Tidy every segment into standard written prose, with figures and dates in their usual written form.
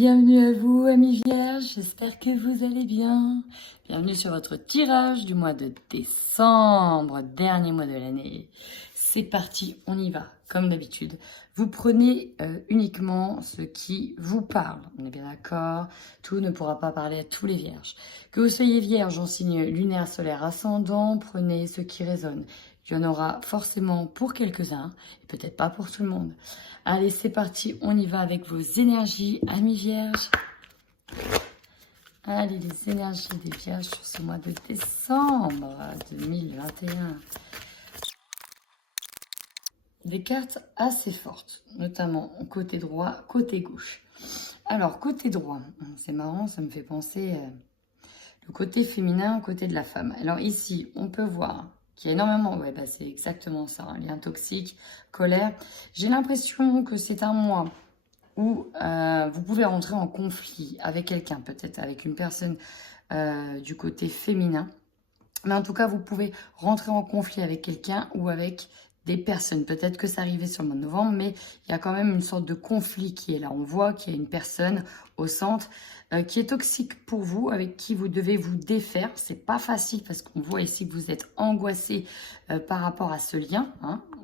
Bienvenue à vous, amis vierges, j'espère que vous allez bien. Bienvenue sur votre tirage du mois de décembre, dernier mois de l'année. C'est parti, on y va, comme d'habitude. Vous prenez uniquement ce qui vous parle, on est bien d'accord. Tout ne pourra pas parler à tous les vierges. Que vous soyez vierge en signe lunaire, solaire, ascendant, prenez ce qui résonne. Il y en aura forcément pour quelques-uns, et peut-être pas pour tout le monde. Allez, c'est parti, on y va avec vos énergies, amis vierges. Allez, les énergies des vierges sur ce mois de décembre 2021. Des cartes assez fortes, notamment côté droit, côté gauche. Alors, côté droit, c'est marrant, ça me fait penser le côté féminin au côté de la femme. Alors ici, on peut voir qu'il y a énormément, c'est exactement ça, un lien toxique, colère. J'ai l'impression que c'est un mois où vous pouvez rentrer en conflit avec quelqu'un, peut-être avec une personne du côté féminin. Mais en tout cas, vous pouvez rentrer en conflit avec quelqu'un ou avec des personnes. Peut-être que ça arrivait sur le mois de novembre, mais il y a quand même une sorte de conflit qui est là. On voit qu'il y a une personne au centre qui est toxique pour vous, avec qui vous devez vous défaire. C'est pas facile parce qu'on voit ici que vous êtes angoissé par rapport à ce lien.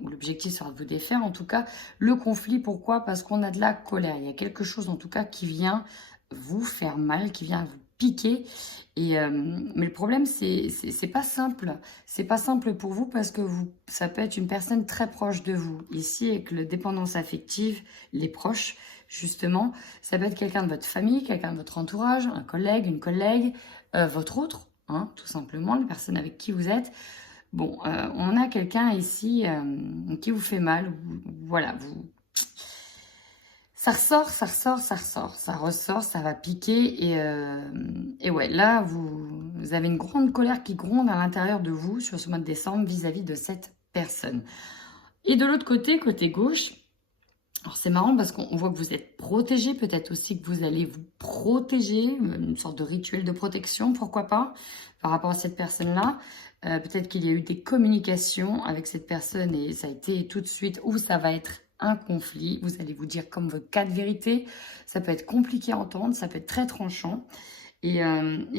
L'objectif sera de vous défaire. En tout cas, le conflit, pourquoi? Parce qu'on a de la colère. Il y a quelque chose en tout cas qui vient vous faire mal, qui vient vous piquer. Mais le problème, c'est pas simple. C'est pas simple pour vous parce que ça peut être une personne très proche de vous. Ici, avec la dépendance affective, les proches, justement, ça peut être quelqu'un de votre famille, quelqu'un de votre entourage, un collègue, une collègue, votre autre, tout simplement, la personne avec qui vous êtes. Bon, on a quelqu'un ici qui vous fait mal. Voilà, ça ressort, ça ressort, ça va piquer. Et ouais, là, vous avez une grande colère qui gronde à l'intérieur de vous sur ce mois de décembre vis-à-vis de cette personne. Et de l'autre côté, côté gauche, alors c'est marrant parce qu'on voit que vous êtes protégé, peut-être aussi que vous allez vous protéger, une sorte de rituel de protection, pourquoi pas, par rapport à cette personne-là. Peut-être qu'il y a eu des communications avec cette personne et ça a été tout de suite, ou ça va être un conflit, vous allez vous dire comme votre cas de vérité, ça peut être compliqué à entendre, ça peut être très tranchant. Et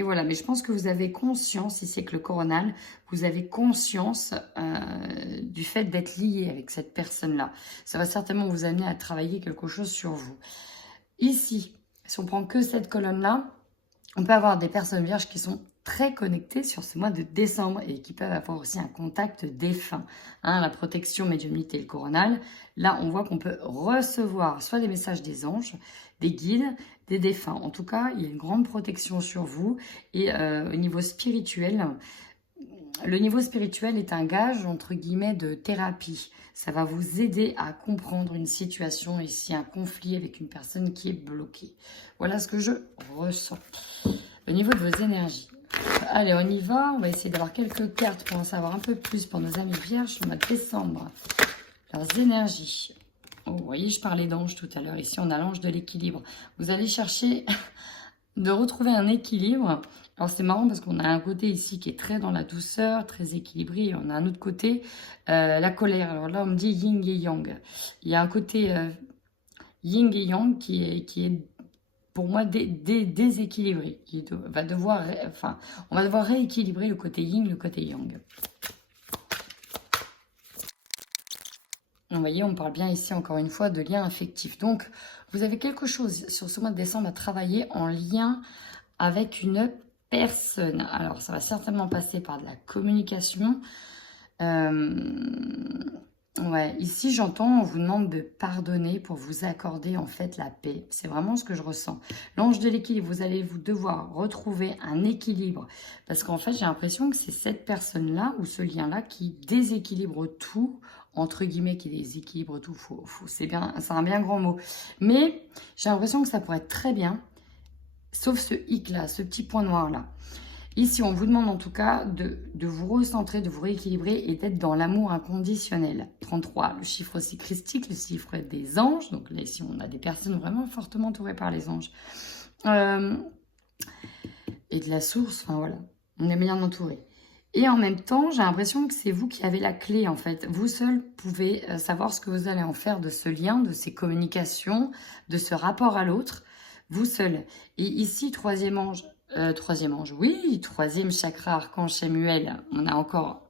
voilà, mais je pense que vous avez conscience, ici avec le coronal, vous avez conscience du fait d'être lié avec cette personne-là. Ça va certainement vous amener à travailler quelque chose sur vous. Ici, si on prend que cette colonne-là, on peut avoir des personnes vierges qui sont très connectées sur ce mois de décembre et qui peuvent avoir aussi un contact défunt. La protection, médiumnité et le coronal. Là, on voit qu'on peut recevoir soit des messages des anges, des guides, des défunts. En tout cas, il y a une grande protection sur vous. Et au niveau spirituel, le niveau spirituel est un gage, entre guillemets, de thérapie. Ça va vous aider à comprendre une situation, ici un conflit avec une personne qui est bloquée. Voilà ce que je ressens. Au niveau de vos énergies. Allez, on y va. On va essayer d'avoir quelques cartes pour en savoir un peu plus pour nos amis vierges sur le mois de décembre. Leurs énergies. Oh, vous voyez, je parlais d'ange tout à l'heure. Ici, on a l'ange de l'équilibre. Vous allez chercher de retrouver un équilibre. Alors, c'est marrant parce qu'on a un côté ici qui est très dans la douceur, très équilibré. Et on a un autre côté, la colère. Alors là, on me dit yin et yang. Il y a un côté yin et yang qui est pour moi déséquilibré. On va devoir rééquilibrer le côté yin, le côté yang. Vous voyez, on parle bien ici, encore une fois, de lien affectif. Donc, vous avez quelque chose sur ce mois de décembre à travailler en lien avec une personne. Alors, ça va certainement passer par de la communication. Ici, j'entends, on vous demande de pardonner pour vous accorder, en fait, la paix. C'est vraiment ce que je ressens. L'ange de l'équilibre, vous allez devoir retrouver un équilibre. Parce qu'en fait, j'ai l'impression que c'est cette personne-là ou ce lien-là qui déséquilibre tout, entre guillemets, qui déséquilibre tout. C'est un bien grand mot. Mais j'ai l'impression que ça pourrait être très bien, sauf ce hic-là, ce petit point noir-là. Ici, on vous demande en tout cas de vous recentrer, de vous rééquilibrer et d'être dans l'amour inconditionnel. 33, le chiffre aussi christique, le chiffre des anges. Donc là, ici, on a des personnes vraiment fortement entourées par les anges. Et de la source, enfin voilà, on est bien entouré. Et en même temps, j'ai l'impression que c'est vous qui avez la clé, en fait. Vous seul pouvez savoir ce que vous allez en faire de ce lien, de ces communications, de ce rapport à l'autre. vous seul. Et ici, troisième ange, oui, troisième chakra, archange Samuel, on a encore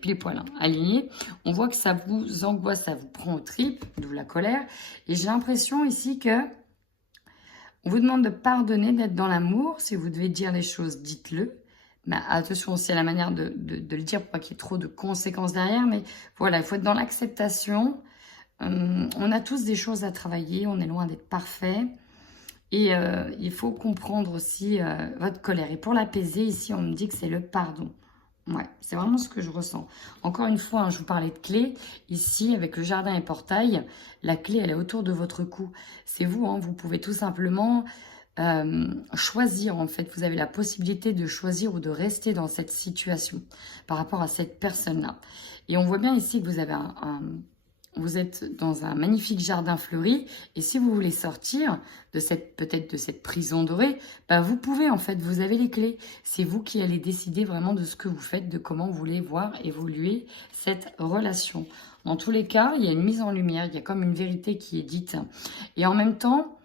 pile poil aligné. On voit que ça vous angoisse, ça vous prend aux tripes, d'où la colère. Et j'ai l'impression ici que on vous demande de pardonner, d'être dans l'amour. Si vous devez dire les choses, dites-le. Mais attention aussi à la manière de le dire pour pas qu'il y ait trop de conséquences derrière. Mais voilà, il faut être dans l'acceptation. On a tous des choses à travailler, on est loin d'être parfait. Et il faut comprendre aussi votre colère. Et pour l'apaiser, ici, on me dit que c'est le pardon. Ouais, c'est vraiment ce que je ressens. Encore une fois, je vous parlais de clé. Ici, avec le jardin et portail, la clé, elle est autour de votre cou. C'est vous, vous pouvez tout simplement choisir, en fait. Vous avez la possibilité de choisir ou de rester dans cette situation par rapport à cette personne-là. Et on voit bien ici que vous avez vous êtes dans un magnifique jardin fleuri et si vous voulez sortir de peut-être de cette prison dorée, vous pouvez en fait, vous avez les clés. C'est vous qui allez décider vraiment de ce que vous faites, de comment vous voulez voir évoluer cette relation. Dans tous les cas, il y a une mise en lumière, il y a comme une vérité qui est dite. Et en même temps,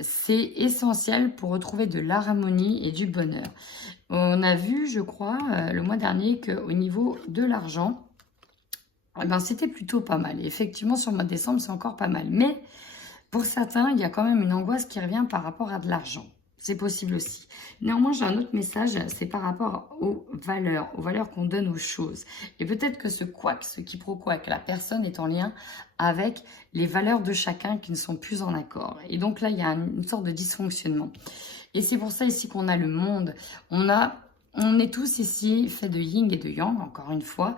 c'est essentiel pour retrouver de l'harmonie et du bonheur. On a vu, je crois, le mois dernier qu'au niveau de l'argent, c'était plutôt pas mal. Et effectivement, sur le mois de décembre, c'est encore pas mal. Mais pour certains, il y a quand même une angoisse qui revient par rapport à de l'argent. C'est possible aussi. Néanmoins, j'ai un autre message, c'est par rapport aux valeurs qu'on donne aux choses. Et peut-être que ce quiproquo avec la personne est en lien avec les valeurs de chacun qui ne sont plus en accord. Et donc là, il y a une sorte de dysfonctionnement. Et c'est pour ça ici qu'on a le monde. On est tous ici faits de yin et de yang, encore une fois,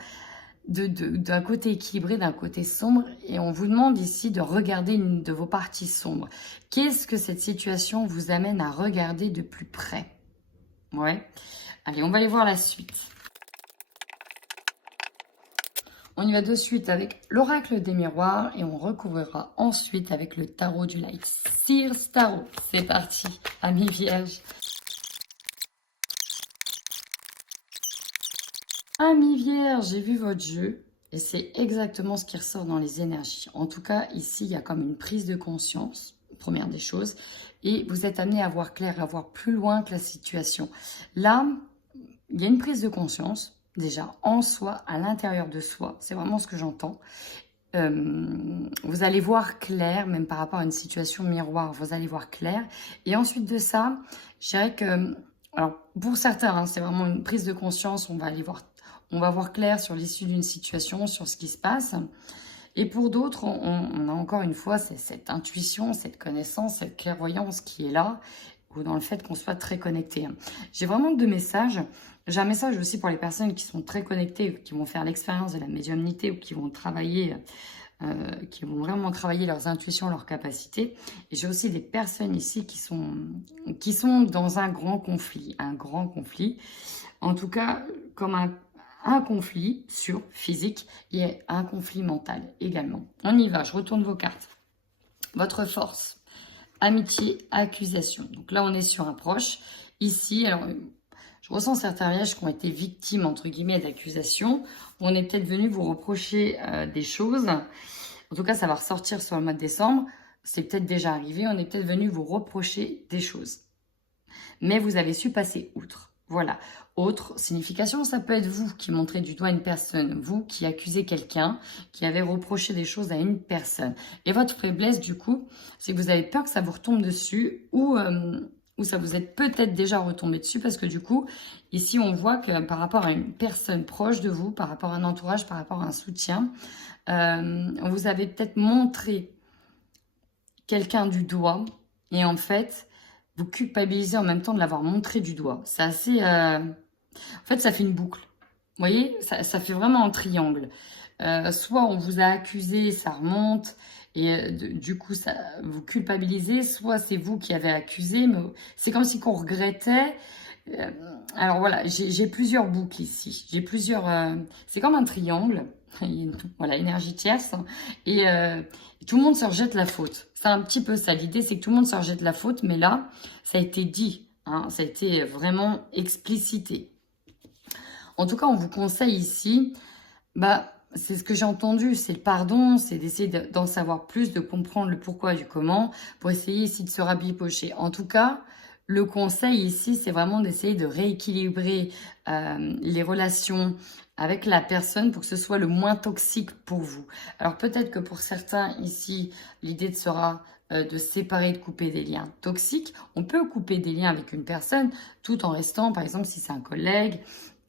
d'un côté équilibré, d'un côté sombre, et on vous demande ici de regarder une de vos parties sombres. Qu'est-ce que cette situation vous amène à regarder de plus près? Ouais. Allez, on va aller voir la suite. On y va de suite avec l'oracle des miroirs et on recouvrira ensuite avec le tarot du light. Sears Tarot, c'est parti, amis vierges. Amis vierges, j'ai vu votre jeu et c'est exactement ce qui ressort dans les énergies. En tout cas, ici, il y a comme une prise de conscience, première des choses, et vous êtes amené à voir clair, à voir plus loin que la situation. Là, il y a une prise de conscience, déjà, en soi, à l'intérieur de soi. C'est vraiment ce que j'entends. Vous allez voir clair, même par rapport à une situation miroir, vous allez voir clair. Et ensuite de ça, je dirais que, alors pour certains, c'est vraiment une prise de conscience, on va voir clair sur l'issue d'une situation, sur ce qui se passe. Et pour d'autres, on a encore une fois cette intuition, cette connaissance, cette clairvoyance qui est là, ou dans le fait qu'on soit très connecté. J'ai vraiment deux messages. J'ai un message aussi pour les personnes qui sont très connectées, qui vont faire l'expérience de la médiumnité ou qui vont travailler, qui vont vraiment travailler leurs intuitions, leurs capacités. Et j'ai aussi des personnes ici qui sont dans un grand conflit. En tout cas, comme un conflit physique et un conflit mental également. On y va, je retourne vos cartes. Votre force, amitié, accusation. Donc là, on est sur un proche. Ici, alors, je ressens certains vierges qui ont été victimes, entre guillemets, d'accusations. On est peut-être venu vous reprocher des choses. En tout cas, ça va ressortir sur le mois de décembre. C'est peut-être déjà arrivé. On est peut-être venu vous reprocher des choses. Mais vous avez su passer outre. Voilà. Autre signification, ça peut être vous qui montrez du doigt une personne, vous qui accusez quelqu'un, qui avez reproché des choses à une personne. Et votre faiblesse, du coup, c'est que vous avez peur que ça vous retombe dessus ou ça vous est peut-être déjà retombé dessus parce que du coup, ici, on voit que par rapport à une personne proche de vous, par rapport à un entourage, par rapport à un soutien, vous avez peut-être montré quelqu'un du doigt et en fait, vous culpabilisez en même temps de l'avoir montré du doigt. C'est assez... En fait, ça fait une boucle. Vous voyez, ça fait vraiment un triangle. Soit on vous a accusé, ça remonte, et du coup, ça vous culpabilisez. Soit c'est vous qui avez accusé, mais c'est comme si qu'on regrettait. Alors voilà, j'ai plusieurs boucles ici. J'ai plusieurs... c'est comme un triangle. Voilà, énergie tierce. Et tout le monde se rejette la faute. C'est un petit peu ça. L'idée, c'est que tout le monde se rejette la faute, mais là, ça a été dit. Ça a été vraiment explicité. En tout cas, on vous conseille ici, c'est ce que j'ai entendu, c'est le pardon, c'est d'essayer d'en savoir plus, de comprendre le pourquoi du comment, pour essayer ici de se rabibocher. En tout cas, le conseil ici, c'est vraiment d'essayer de rééquilibrer les relations avec la personne pour que ce soit le moins toxique pour vous. Alors peut-être que pour certains ici, l'idée sera de séparer, de couper des liens toxiques. On peut couper des liens avec une personne tout en restant, par exemple, si c'est un collègue,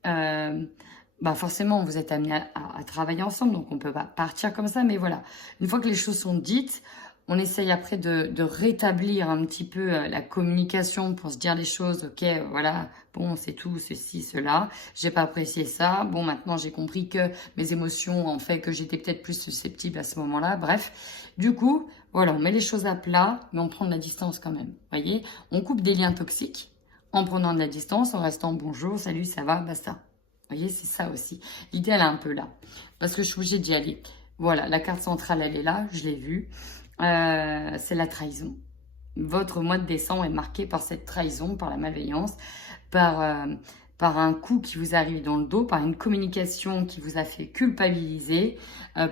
bah forcément, vous êtes amenés à travailler ensemble, donc on peut pas partir comme ça. Mais voilà, une fois que les choses sont dites, on essaye après de rétablir un petit peu la communication pour se dire les choses. Ok, voilà, bon, c'est tout, ceci, cela. J'ai pas apprécié ça. Bon, maintenant, j'ai compris que mes émotions ont fait que j'étais peut-être plus susceptible à ce moment-là. Bref, du coup, voilà, on met les choses à plat, mais on prend de la distance quand même. Vous voyez, on coupe des liens toxiques en prenant de la distance, en restant bonjour, salut, ça va, basta. Vous voyez, c'est ça aussi. L'idée, elle est un peu là. Parce que je suis obligée d'y aller. Voilà, la carte centrale, elle est là, je l'ai vue. C'est la trahison. Votre mois de décembre est marqué par cette trahison, par la malveillance, par un coup qui vous arrive dans le dos, par une communication qui vous a fait culpabiliser,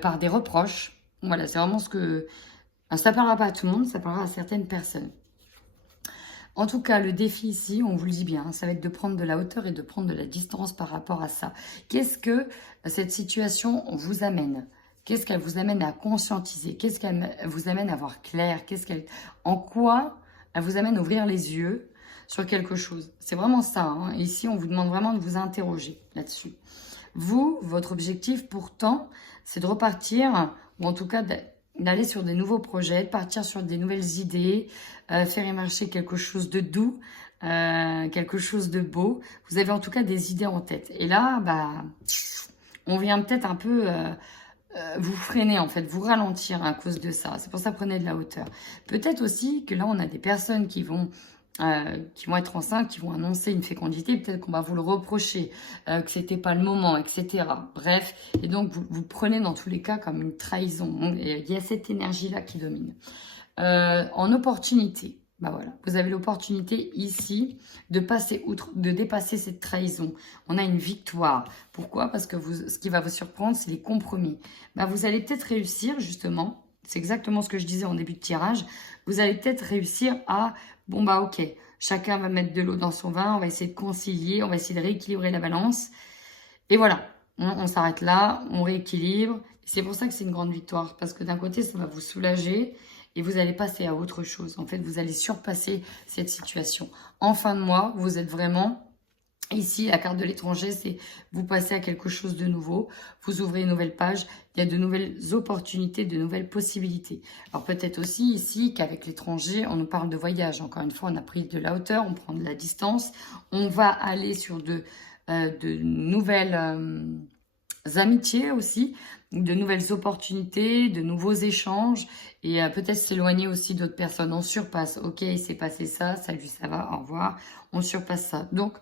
par des reproches. Voilà, c'est vraiment ce que... Ça ne parlera pas à tout le monde, ça parlera à certaines personnes. En tout cas, le défi ici, on vous le dit bien, ça va être de prendre de la hauteur et de prendre de la distance par rapport à ça. Qu'est-ce que cette situation vous amène? Qu'est-ce qu'elle vous amène à conscientiser? Qu'est-ce qu'elle vous amène à voir clair? En quoi elle vous amène à ouvrir les yeux sur quelque chose? C'est vraiment ça. Hein. Ici, on vous demande vraiment de vous interroger là-dessus. Vous, votre objectif pourtant, c'est de repartir, ou en tout cas d'aller sur des nouveaux projets, de partir sur des nouvelles idées, faire émerger quelque chose de doux, quelque chose de beau. Vous avez en tout cas des idées en tête. Et là, bah, on vient peut-être un peu vous freiner en fait, vous ralentir à cause de ça. C'est pour ça que prenez de la hauteur. Peut-être aussi que là, on a des personnes qui vont être enceintes, qui vont annoncer une fécondité, peut-être qu'on va vous le reprocher, que c'était pas le moment, etc. Bref, et donc vous prenez dans tous les cas comme une trahison. Et il y a cette énergie-là qui domine. En opportunité, bah voilà, vous avez l'opportunité ici de passer outre, de dépasser cette trahison. On a une victoire. Pourquoi? Parce que ce qui va vous surprendre, c'est les compromis. Bah, vous allez peut-être réussir, justement, c'est exactement ce que je disais en début de tirage, vous allez peut-être réussir à, bon bah ok, chacun va mettre de l'eau dans son vin, on va essayer de concilier, on va essayer de rééquilibrer la balance. Et voilà, on s'arrête là, on rééquilibre. C'est pour ça que c'est une grande victoire, parce que d'un côté, ça va vous soulager, et vous allez passer à autre chose. En fait, vous allez surpasser cette situation. En fin de mois, vous êtes vraiment... Ici, la carte de l'étranger, c'est vous passez à quelque chose de nouveau. Vous ouvrez une nouvelle page. Il y a de nouvelles opportunités, de nouvelles possibilités. Alors peut-être aussi ici qu'avec l'étranger, on nous parle de voyage. Encore une fois, on a pris de la hauteur, on prend de la distance. On va aller sur de nouvelles... amitiés aussi, de nouvelles opportunités, de nouveaux échanges et peut-être s'éloigner aussi d'autres personnes. On surpasse, ok, il s'est passé ça, salut, ça va, au revoir, on surpasse ça. Donc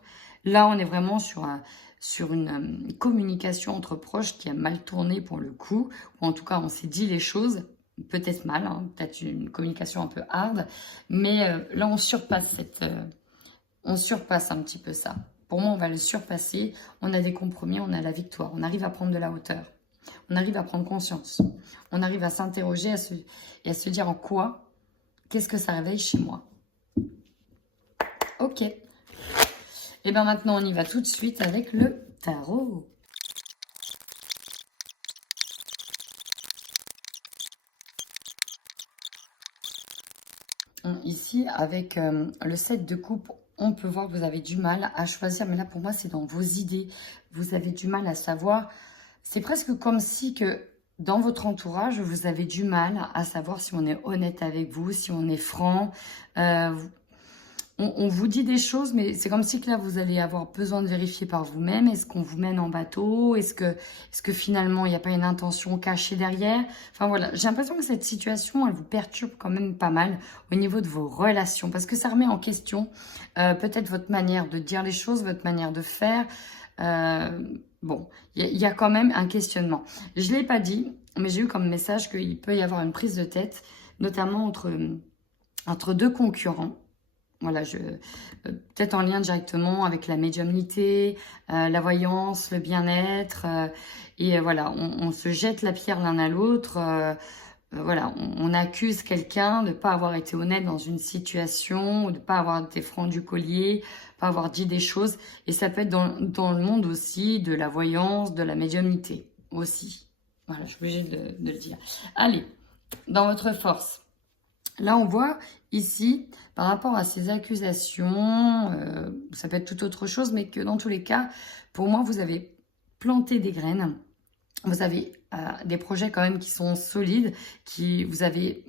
là, on est vraiment sur une communication entre proches qui a mal tourné pour le coup, ou en tout cas, on s'est dit les choses, peut-être mal, hein, peut-être une communication un peu hard, mais là, on surpasse on surpasse un petit peu ça. Pour moi, on va le surpasser. On a des compromis, on a la victoire. On arrive à prendre de la hauteur. On arrive à prendre conscience. On arrive à s'interroger et à se dire en quoi, qu'est-ce que ça réveille chez moi. Ok. Et bien maintenant, on y va tout de suite avec le tarot. Ici, avec le 7 de coupe, on peut voir que vous avez du mal à choisir. Mais là, pour moi, c'est dans vos idées. Vous avez du mal à savoir. C'est presque comme si que dans votre entourage, vous avez du mal à savoir si on est honnête avec vous, si on est franc. On vous dit des choses, mais c'est comme si que là, vous allez avoir besoin de vérifier par vous-même. Est-ce qu'on vous mène en bateau? Est-ce que finalement, il n'y a pas une intention cachée derrière? Enfin voilà, j'ai l'impression que cette situation, elle vous perturbe quand même pas mal au niveau de vos relations. Parce que ça remet en question peut-être votre manière de dire les choses, votre manière de faire. Bon, il y a quand même un questionnement. Je ne l'ai pas dit, mais j'ai eu comme message qu'il peut y avoir une prise de tête, notamment entre deux concurrents. Voilà, peut-être en lien directement avec la médiumnité, la voyance, le bien-être. Voilà, on se jette la pierre l'un à l'autre. Voilà, on accuse quelqu'un de ne pas avoir été honnête dans une situation, ou de ne pas avoir été franc du collier, pas avoir dit des choses. Et ça peut être dans le monde aussi de la voyance, de la médiumnité aussi. Voilà, je suis obligée de le dire. Allez, dans votre force. Là, on voit ici, par rapport à ces accusations, ça peut être tout autre chose, mais que dans tous les cas, pour moi, vous avez planté des graines. Vous avez des projets quand même qui sont solides, vous avez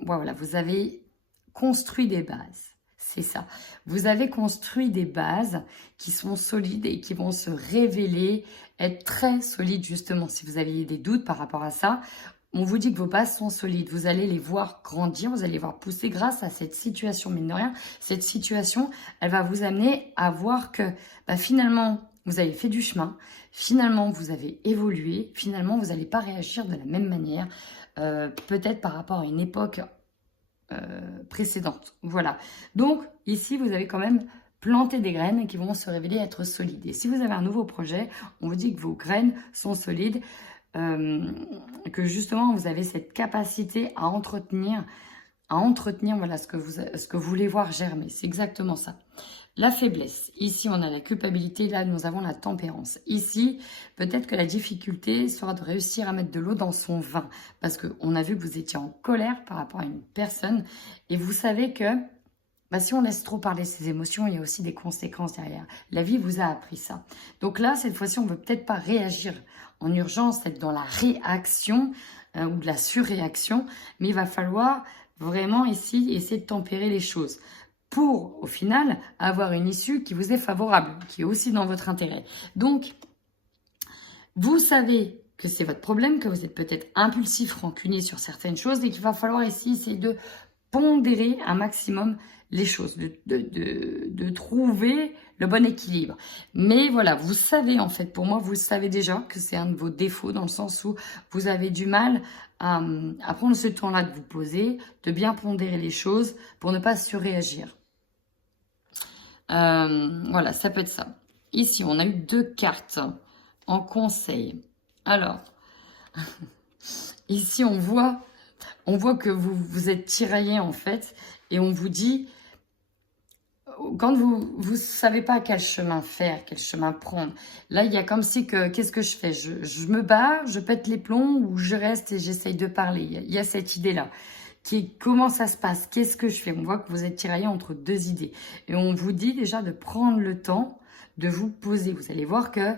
construit des bases. C'est ça. Vous avez construit des bases qui sont solides et qui vont se révéler être très solides justement. Si vous aviez des doutes par rapport à ça, on vous dit que vos bases sont solides. Vous allez les voir grandir, vous allez les voir pousser grâce à cette situation. Mine de rien, cette situation, elle va vous amener à voir que finalement, vous avez fait du chemin. Finalement, vous avez évolué. Finalement, vous n'allez pas réagir de la même manière. Peut-être par rapport à une époque précédente. Voilà. Donc, ici, vous avez quand même planté des graines qui vont se révéler être solides. Et si vous avez un nouveau projet, on vous dit que vos graines sont solides, que justement, vous avez cette capacité à entretenir voilà, ce que vous voulez voir germer. C'est exactement ça. La faiblesse. Ici, on a la culpabilité. Là, nous avons la tempérance. Ici, peut-être que la difficulté sera de réussir à mettre de l'eau dans son vin. Parce qu'on a vu que vous étiez en colère par rapport à une personne. Et vous savez que si on laisse trop parler ses émotions, il y a aussi des conséquences derrière. La vie vous a appris ça. Donc là, cette fois-ci, on ne veut peut-être pas réagir en urgence, être dans la réaction ou de la surréaction. Mais il va falloir vraiment ici essayer de tempérer les choses pour, au final, avoir une issue qui vous est favorable, qui est aussi dans votre intérêt. Donc, vous savez que c'est votre problème, que vous êtes peut-être impulsif, rancunier sur certaines choses et qu'il va falloir ici essayer de pondérer un maximum les choses, de trouver le bon équilibre. Mais voilà, vous savez en fait, pour moi, vous savez déjà que c'est un de vos défauts dans le sens où vous avez du mal à prendre ce temps-là de vous poser, de bien pondérer les choses pour ne pas surréagir. Voilà, ça peut être ça. Ici, on a eu 2 cartes en conseil. Alors, ici, on voit que vous êtes tiraillé en fait, et on vous dit, quand vous savez pas quel chemin faire, quel chemin prendre, là, il y a comme si que, qu'est-ce que je fais? Je me barre, je pète les plombs, ou je reste et j'essaye de parler. Il y a cette idée-là. Comment ça se passe? Qu'est-ce que je fais? On voit que vous êtes tiraillé entre 2 idées. Et on vous dit déjà de prendre le temps de vous poser. Vous allez voir que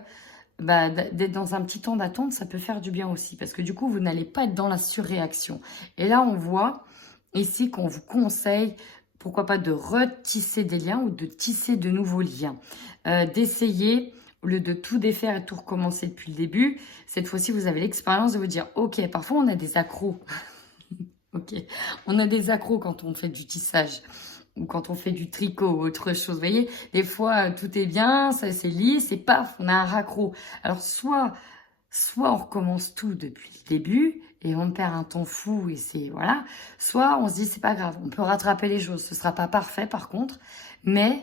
d'être dans un petit temps d'attente, ça peut faire du bien aussi. Parce que du coup, vous n'allez pas être dans la surréaction. Et là, on voit ici qu'on vous conseille, pourquoi pas, de retisser des liens ou de tisser de nouveaux liens. D'essayer, au lieu de tout défaire et tout recommencer depuis le début, cette fois-ci, vous avez l'expérience de vous dire, ok, parfois on a des accros. Ok, on a des accros quand on fait du tissage ou quand on fait du tricot ou autre chose. Vous voyez, des fois, tout est bien, ça c'est lisse et paf, on a un raccro. Alors, soit on recommence tout depuis le début et on perd un temps fou et c'est, voilà. Soit on se dit, c'est pas grave, on peut rattraper les choses. Ce sera pas parfait par contre, mais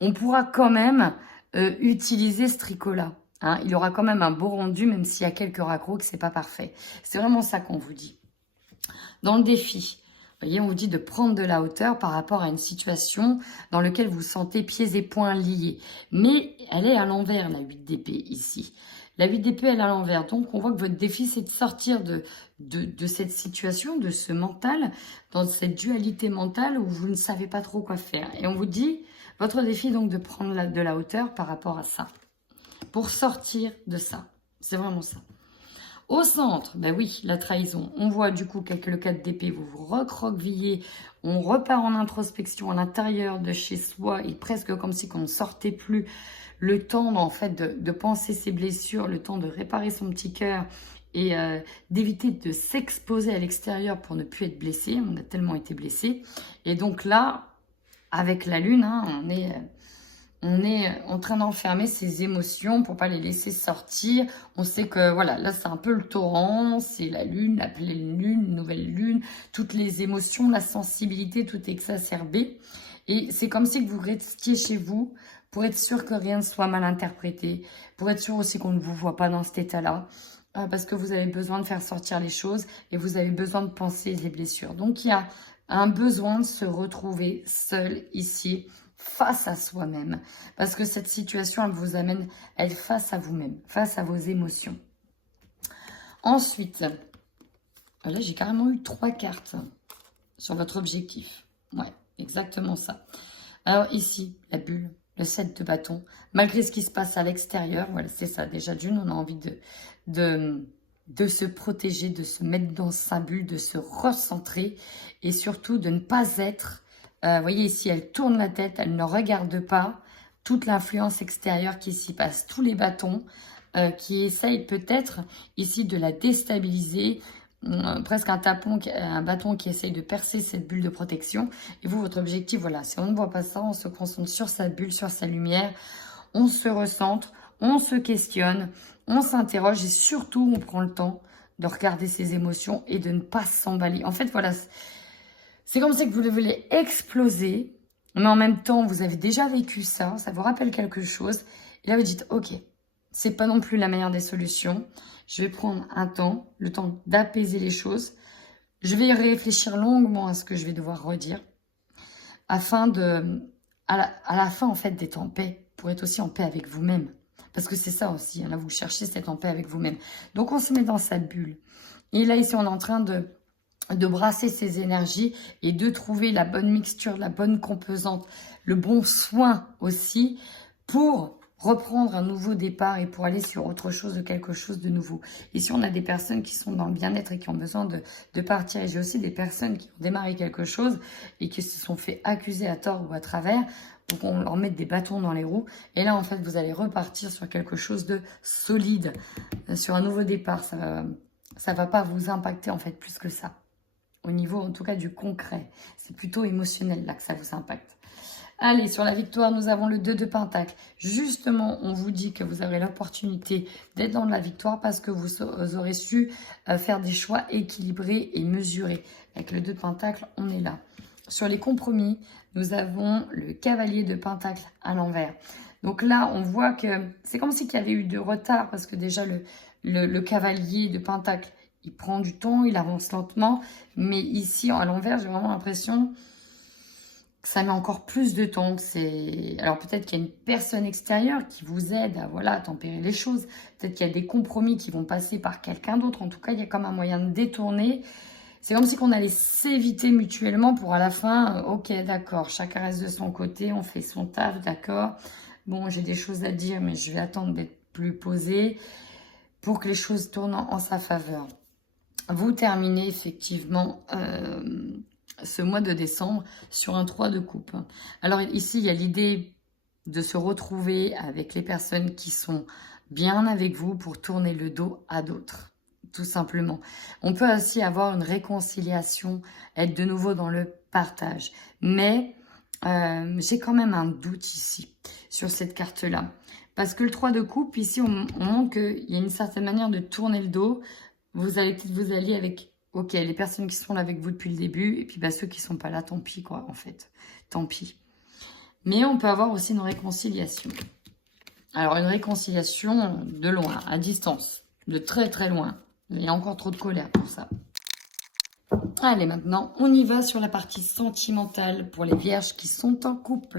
on pourra quand même utiliser ce tricot-là. Hein. Il aura quand même un beau rendu, même s'il y a quelques raccros que c'est pas parfait. C'est vraiment ça qu'on vous dit. Dans le défi, vous voyez, on vous dit de prendre de la hauteur par rapport à une situation dans laquelle vous sentez pieds et poings liés. Mais elle est à l'envers, la 8 d'épée, ici. La 8 d'épée, elle est à l'envers. Donc, on voit que votre défi, c'est de sortir de cette situation, de ce mental, dans cette dualité mentale où vous ne savez pas trop quoi faire. Et on vous dit, votre défi, donc, de prendre de la hauteur par rapport à ça. Pour sortir de ça. C'est vraiment ça. Au centre, ben oui, la trahison. On voit du coup qu'avec le 4 d'épée, vous vous recroquevillez. On repart en introspection à l'intérieur de chez soi et presque comme si on ne sortait plus. Le temps en fait de penser ses blessures, le temps de réparer son petit cœur et d'éviter de s'exposer à l'extérieur pour ne plus être blessé. On a tellement été blessé. Et donc là, avec la lune, hein, on est en train d'enfermer ses émotions pour pas les laisser sortir. On sait que, voilà, là, c'est un peu le torrent, c'est la lune, la pleine lune, nouvelle lune, toutes les émotions, la sensibilité, tout est exacerbé. Et c'est comme si que vous restiez chez vous pour être sûr que rien ne soit mal interprété, pour être sûr aussi qu'on ne vous voit pas dans cet état-là, parce que vous avez besoin de faire sortir les choses et vous avez besoin de penser les blessures. Donc, il y a un besoin de se retrouver seul ici, face à soi-même. Parce que cette situation, elle vous amène à être face à vous-même, face à vos émotions. Ensuite, là, j'ai carrément eu 3 cartes sur votre objectif. Ouais, exactement ça. Alors ici, la bulle, le 7 de bâton, malgré ce qui se passe à l'extérieur, voilà, c'est ça. Déjà d'une, on a envie de se protéger, de se mettre dans sa bulle, de se recentrer et surtout de ne pas être... vous voyez ici, elle tourne la tête, elle ne regarde pas toute l'influence extérieure qui s'y passe, tous les bâtons qui essayent peut-être ici de la déstabiliser, presque un bâton qui essaye de percer cette bulle de protection. Et vous, votre objectif, voilà, si on ne voit pas ça, on se concentre sur sa bulle, sur sa lumière, on se recentre, on se questionne, on s'interroge et surtout, on prend le temps de regarder ses émotions et de ne pas s'emballer. En fait, voilà, c'est comme ça que vous le voulez exploser, mais en même temps, vous avez déjà vécu ça, ça vous rappelle quelque chose. Et là, vous dites, ok, c'est pas non plus la meilleure des solutions. Je vais prendre un temps, le temps d'apaiser les choses. Je vais réfléchir longuement à ce que je vais devoir redire, afin de, à la fin, en fait, d'être en paix, pour être aussi en paix avec vous-même. Parce que c'est ça aussi, hein, là, vous cherchez cette en paix avec vous-même. Donc, on se met dans sa bulle. Et là, ici, on est en train de brasser ses énergies et de trouver la bonne mixture, la bonne composante, le bon soin aussi pour reprendre un nouveau départ et pour aller sur autre chose, de quelque chose de nouveau. Ici, on a des personnes qui sont dans le bien-être et qui ont besoin de partir. Et j'ai aussi des personnes qui ont démarré quelque chose et qui se sont fait accuser à tort ou à travers. Donc, on leur met des bâtons dans les roues. Et là, en fait, vous allez repartir sur quelque chose de solide, sur un nouveau départ. Ça va pas vous impacter, en fait, plus que ça. Au niveau, en tout cas, du concret. C'est plutôt émotionnel, là, que ça vous impacte. Allez, sur la victoire, nous avons le 2 de Pentacle. Justement, on vous dit que vous aurez l'opportunité d'être dans la victoire parce que vous aurez su faire des choix équilibrés et mesurés. Avec le 2 de Pentacle, on est là. Sur les compromis, nous avons le cavalier de Pentacle à l'envers. Donc là, on voit que c'est comme s'il y avait eu de retard parce que déjà, le cavalier de Pentacle, il prend du temps, il avance lentement. Mais ici, à l'envers, j'ai vraiment l'impression que ça met encore plus de temps. Alors peut-être qu'il y a une personne extérieure qui vous aide à, voilà, à tempérer les choses. Peut-être qu'il y a des compromis qui vont passer par quelqu'un d'autre. En tout cas, il y a comme un moyen de détourner. C'est comme si on allait s'éviter mutuellement pour à la fin, ok, d'accord, chacun reste de son côté, on fait son taf, d'accord. Bon, j'ai des choses à dire, mais je vais attendre d'être plus posée pour que les choses tournent en sa faveur. Vous terminez effectivement ce mois de décembre sur un 3 de coupe. Alors ici, il y a l'idée de se retrouver avec les personnes qui sont bien avec vous pour tourner le dos à d'autres, tout simplement. On peut aussi avoir une réconciliation, être de nouveau dans le partage. Mais j'ai quand même un doute ici sur cette carte-là. Parce que le 3 de coupe, ici, on montre qu'il y a une certaine manière de tourner le dos. Vous allez peut-être vous allier avec, ok, les personnes qui sont là avec vous depuis le début, et puis bah, ceux qui sont pas là, tant pis, quoi, en fait. Tant pis. Mais on peut avoir aussi une réconciliation. Alors, une réconciliation de loin, à distance, de très très loin. Il y a encore trop de colère pour ça. Allez, maintenant, on y va sur la partie sentimentale pour les vierges qui sont en couple.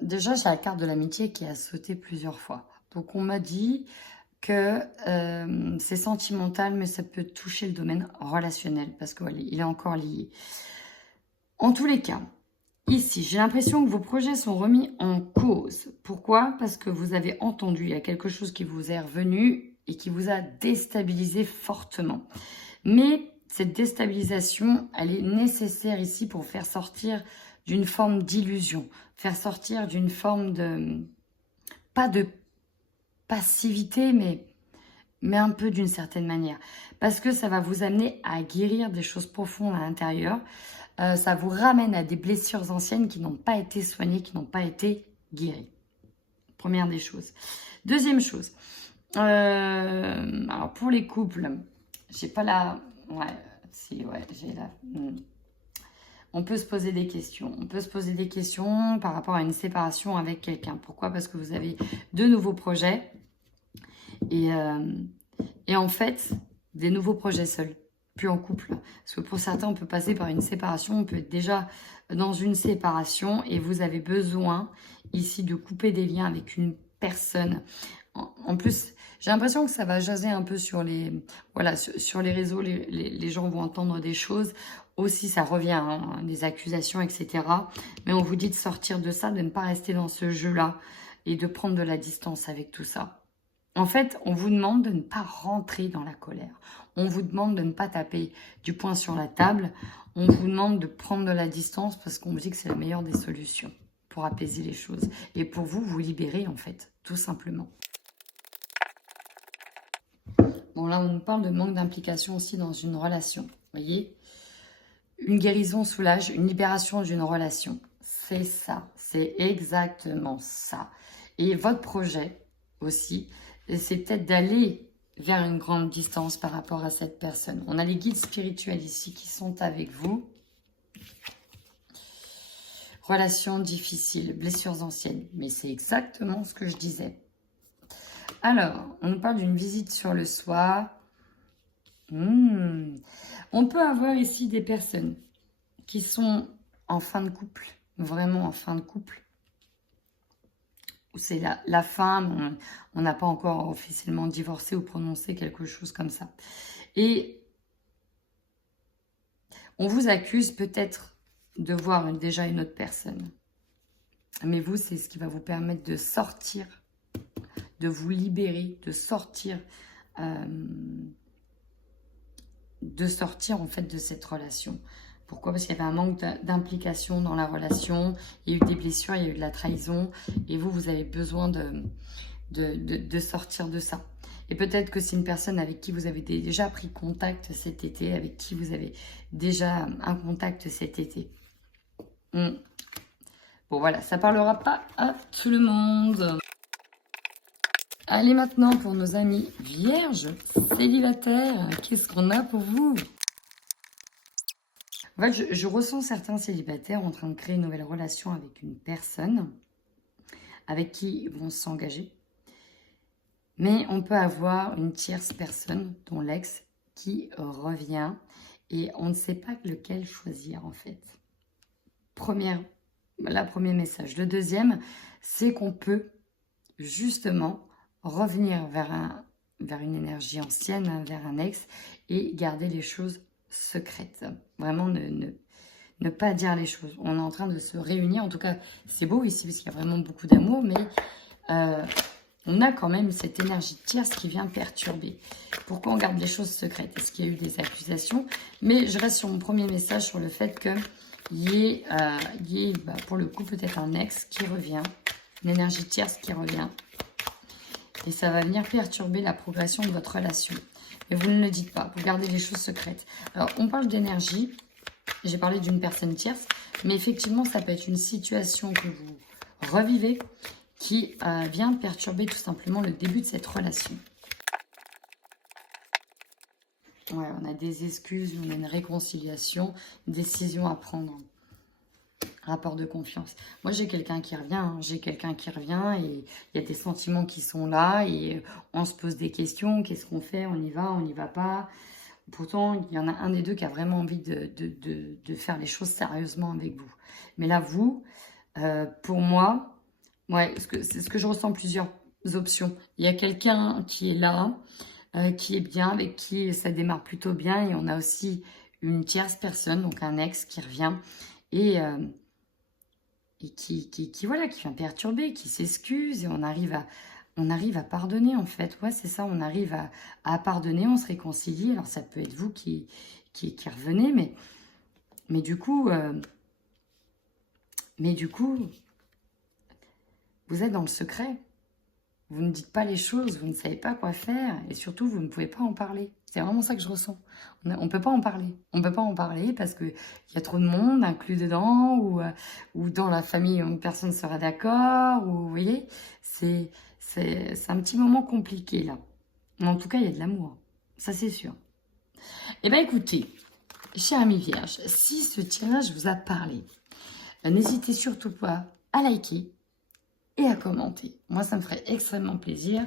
Déjà, j'ai la carte de l'amitié qui a sauté plusieurs fois. Donc, on m'a dit que c'est sentimental, mais ça peut toucher le domaine relationnel parce qu'il est encore lié. En tous les cas, ici, j'ai l'impression que vos projets sont remis en cause. Pourquoi? Parce que vous avez entendu, il y a quelque chose qui vous est revenu et qui vous a déstabilisé fortement. Mais cette déstabilisation, elle est nécessaire ici pour faire sortir d'une forme d'illusion, faire sortir d'une forme de... pas de passivité, mais un peu d'une certaine manière. Parce que ça va vous amener à guérir des choses profondes à l'intérieur. Ça vous ramène à des blessures anciennes qui n'ont pas été soignées, qui n'ont pas été guéries. Première des choses. Deuxième chose. Alors, pour les couples, j'ai pas la... Ouais, si, ouais, j'ai la... on peut se poser des questions. On peut se poser des questions par rapport à une séparation avec quelqu'un. Pourquoi? Parce que vous avez de nouveaux projets. Et en fait, des nouveaux projets seuls, plus en couple. Parce que pour certains, on peut passer par une séparation. On peut être déjà dans une séparation et vous avez besoin ici de couper des liens avec une personne. En plus, j'ai l'impression que ça va jaser un peu sur les, voilà, sur les réseaux. Les gens vont entendre des choses. Aussi, ça revient, hein, des accusations, etc. Mais on vous dit de sortir de ça, de ne pas rester dans ce jeu-là et de prendre de la distance avec tout ça. En fait, on vous demande de ne pas rentrer dans la colère. On vous demande de ne pas taper du poing sur la table. On vous demande de prendre de la distance parce qu'on vous dit que c'est la meilleure des solutions pour apaiser les choses. Et pour vous, vous libérer en fait, tout simplement. Bon, là, on nous parle de manque d'implication aussi dans une relation. Vous voyez? Une guérison soulage, une libération d'une relation. C'est ça, c'est exactement ça. Et votre projet aussi, c'est peut-être d'aller vers une grande distance par rapport à cette personne. On a les guides spirituels ici qui sont avec vous. Relations difficiles, blessures anciennes. Mais c'est exactement ce que je disais. Alors, on nous parle d'une visite sur le soi. On peut avoir ici des personnes qui sont en fin de couple, vraiment en fin de couple. C'est la femme, on n'a pas encore officiellement divorcé ou prononcé quelque chose comme ça. Et on vous accuse peut-être de voir déjà une autre personne. Mais vous, c'est ce qui va vous permettre de sortir, de vous libérer, de sortir en fait de cette relation. Pourquoi? Parce qu'il y avait un manque d'implication dans la relation, il y a eu des blessures, il y a eu de la trahison, et vous avez besoin de sortir de ça. Et peut-être que c'est une personne avec qui vous avez déjà pris contact cet été, avec qui vous avez déjà un contact cet été. Bon voilà, ça parlera pas à tout le monde. Allez maintenant pour nos amis vierges, célibataires, qu'est-ce qu'on a pour vous? En fait, je ressens certains célibataires en train de créer une nouvelle relation avec une personne avec qui ils vont s'engager. Mais on peut avoir une tierce personne, dont l'ex, qui revient et on ne sait pas lequel choisir en fait. Premier message. Le deuxième, c'est qu'on peut justement revenir vers une énergie ancienne, vers un ex et garder les choses secrètes. Vraiment ne pas dire les choses. On est en train de se réunir. En tout cas, c'est beau ici parce qu'il y a vraiment beaucoup d'amour, mais on a quand même cette énergie tierce qui vient perturber. Pourquoi on garde les choses secrètes? Est-ce qu'il y a eu des accusations? Mais je reste sur mon premier message sur le fait qu'il y ait, pour le coup, peut-être un ex qui revient, une énergie tierce qui revient. Et ça va venir perturber la progression de votre relation. Mais vous ne le dites pas, vous gardez les choses secrètes. Alors, on parle d'énergie. J'ai parlé d'une personne tierce, mais effectivement, ça peut être une situation que vous revivez qui vient perturber tout simplement le début de cette relation. Ouais, on a des excuses, on a une réconciliation, une décision à prendre. Rapport de confiance. Moi, j'ai quelqu'un qui revient, et il y a des sentiments qui sont là et on se pose des questions. Qu'est-ce qu'on fait? On y va pas? Pourtant, il y en a un des deux qui a vraiment envie de faire les choses sérieusement avec vous. Mais là, vous, pour moi, ouais, c'est ce que je ressens, plusieurs options. Il y a quelqu'un qui est là, qui est bien, avec qui ça démarre plutôt bien. Et on a aussi une tierce personne, donc un ex qui revient et qui vient perturber, qui s'excuse, et on arrive à pardonner en fait. Ouais, c'est ça, on arrive à pardonner, on se réconcilie. Alors ça peut être vous qui revenez, mais du coup, vous êtes dans le secret. Vous ne dites pas les choses, vous ne savez pas quoi faire, et surtout, vous ne pouvez pas en parler. C'est vraiment ça que je ressens. On ne peut pas en parler. On ne peut pas en parler parce qu'il y a trop de monde inclus dedans, ou dans la famille, personne ne sera d'accord, ou vous voyez, c'est un petit moment compliqué là. Mais en tout cas, il y a de l'amour. Ça, c'est sûr. Eh bien, écoutez, Cher ami Vierge, si ce tirage vous a parlé, n'hésitez surtout pas à liker et à commenter. Moi, ça me ferait extrêmement plaisir.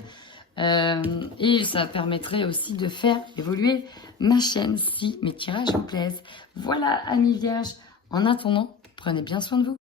Et ça permettrait aussi de faire évoluer ma chaîne si mes tirages vous plaisent. Voilà, amis Vierges. En attendant, prenez bien soin de vous.